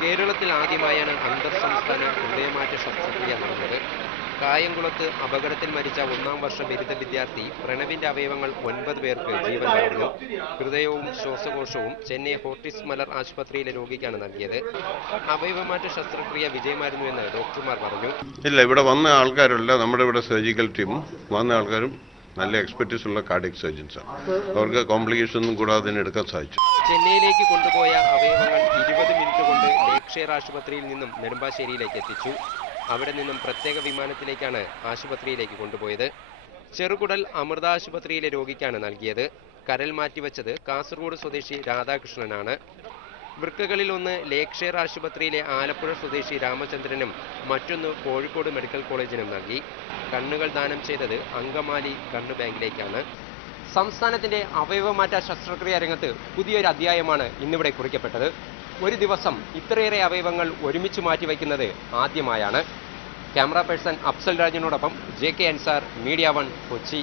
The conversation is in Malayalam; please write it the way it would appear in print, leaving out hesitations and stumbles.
കേരളത്തിൽ ആദ്യമായാണ് അന്തർ സംസ്ഥാന ഹൃദയമാറ്റ ശസ്ത്രക്രിയ നടന്നത്. കായംകുളത്ത് അപകടത്തിൽ മരിച്ച 1-ാം വർഷ ബിരുദ വിദ്യാർത്ഥി പ്രണവിന്റെ അവയവങ്ങൾ 9 പേർക്ക് ജീവൻ പകർന്നു. ഹൃദയവും ശ്വാസകോശവും ചെന്നൈ ഹോർട്ടിസ് മലർ ആശുപത്രിയിലെ രോഗിക്കാണ് നൽകിയത്. അവയവമാറ്റ ശസ്ത്രക്രിയ വിജയമായിരുന്നുവെന്ന് ഡോക്ടർമാർ പറഞ്ഞു. ഇല്ല, ഇവിടെ വന്ന ആൾക്കാരല്ല, നമ്മുടെ ഇവിടെ സർജിക്കൽ ടീമും വന്ന ആൾക്കാരും നല്ല എക്സ്പെർട്ടീസ് ഉള്ള കാർഡിയക് സർജൻസാണ്. അവർക്ക് കോംപ്ലിക്കേഷൻ ഒന്നും കൂടാതെ തന്നെ എടുക്കാൻ സാധിച്ചു. ചെന്നൈയിലേക്ക് കൊണ്ടുപോയ അവയവങ്ങൾ 20 മിനിറ്റ് കൊണ്ട് ലേക്ഷെയർ ആശുപത്രിയിൽ നിന്നും നെടുമ്പാശ്ശേരിയിലേക്ക് എത്തിച്ചു. അവിടെ നിന്നും പ്രത്യേക വിമാനത്തിലേക്കാണ് ആശുപത്രിയിലേക്ക് കൊണ്ടുപോയത്. ചെറുകുടൽ അമൃത ആശുപത്രിയിലെ രോഗിക്കാണ് നൽകിയത്. കരൾ മാറ്റിവെച്ചത് കാസർഗോഡ് സ്വദേശി രാധാകൃഷ്ണനാണ്. വൃക്കകളിൽ ഒന്ന് ലേക്ഷെയർ ആശുപത്രിയിലെ ആലപ്പുഴ സ്വദേശി രാമചന്ദ്രനും മറ്റൊന്ന് കോഴിക്കോട് മെഡിക്കൽ കോളേജിനും നൽകി. കണ്ണുകൾ ദാനം ചെയ്തത് അങ്കമാലി കണ്ണ് ബാങ്കിലേക്കാണ്. സംസ്ഥാനത്തിന്റെ അവയവമാറ്റ ശസ്ത്രക്രിയ രംഗത്ത് പുതിയൊരു അധ്യായമാണ് ഇന്നിവിടെ കുറിക്കപ്പെട്ടത്. ഒരു ദിവസം ഇത്രയേറെ അവയവങ്ങൾ ഒരുമിച്ച് മാറ്റിവെക്കുന്നത് ആദ്യമായാണ്. ക്യാമറ പേഴ്സൺ അഫ്സൽ രാജിനോടൊപ്പം JK അൻസാർ, മീഡിയ 1, കൊച്ചി.